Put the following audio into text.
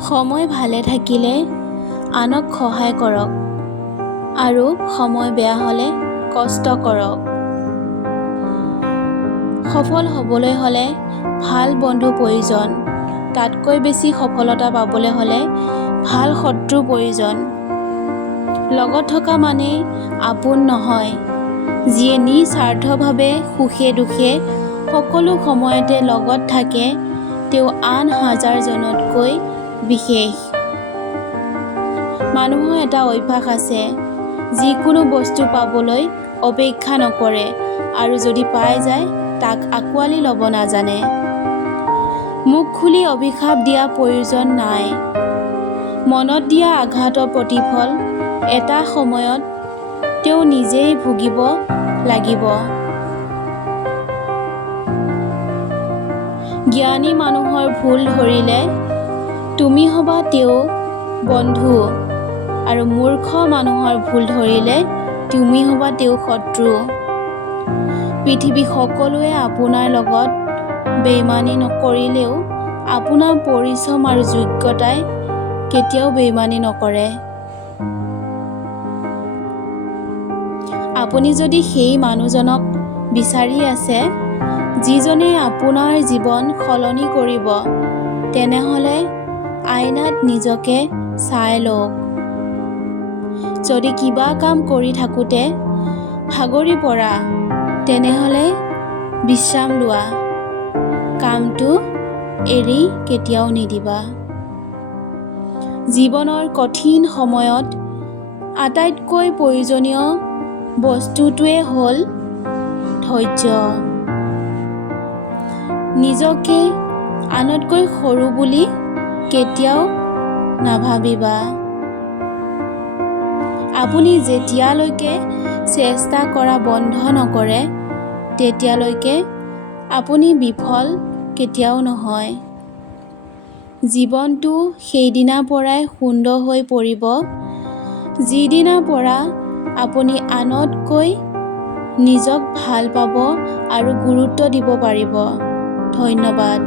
সময় ভালে থাকিলে আনক সহায় কৰক আৰু সময় বেয়া হ'লে কষ্ট কৰক। সফল হ'বলৈ হ'লে ভাল বন্ধু প্ৰয়োজন। তাতকৈ বেছি সফলতা পাবলৈ হ'লে ভাল শত্ৰু প্ৰয়োজন। লগত থকা মানেই আপোন নহয়। যিয়ে নিস্বাৰ্থভাৱে সুখে দুখে সকলো সময়তে লগত থাকে, তেওঁ আন হাজাৰজনতকৈ বিশেষ। মানুহৰ এটা অভ্যাস আছে, যিকোনো বস্তু পাবলৈ অপেক্ষা নকৰে আৰু যদি পাই যায় তাক আঁকোৱালি ল'ব নাজানে। মুখ খুলি অভিশাপ দিয়া প্ৰয়োজন নাই। মনত দিয়া আঘাতৰ প্ৰতিফল এটা সময়ত তেওঁ নিজেই ভুগিব লাগিব। জ্ঞানী মানুহৰ ভুল ধৰিলে তুমি হ'বা তেওঁ বন্ধু আৰু মূৰ্খ মানুহৰ ভুল ধৰিলে তুমি হ'বা তেওঁ শত্ৰু। পৃথিৱীৰ সকলোৱে আপোনাৰ লগত বেইমানি নকৰিলেও আপোনাৰ পৰিশ্ৰম আৰু যোগ্যতাই কেতিয়াও বেইমানি নকৰে। আপুনি যদি সেই মানুহজনক বিচাৰি আছে, যিজনে আপোনাৰ জীৱন সলনি কৰিব, তেনেহ'লে আইনাত নিজকে চাই লওক। যদি কিবা কাম কৰি থাকোঁতে ভাগৰি পৰা, তেনেহ'লে বিশ্ৰাম লোৱা। কামটো এৰি কেতিয়াও নিদিবা। জীৱনৰ কঠিন সময়ত আটাইতকৈ প্ৰয়োজনীয় বস্তুটোৱে হ'ল ধৈৰ্য। নিজকে আনতকৈ সৰু বুলি কেতিয়াও নাভাবিবা। আপুনি যেতিয়ালৈকে চেষ্টা কৰা বন্ধ নকৰে, তেতিয়ালৈকে আপুনি বিফল কেতিয়াও নহয়। জীৱনটো সেইদিনাৰ পৰাই সুন্দৰ হৈ পৰিব, যিদিনাৰ পৰা আপুনি আনতকৈ নিজক ভাল পাব আৰু গুৰুত্ব দিব পাৰিব। ধন্যবাদ।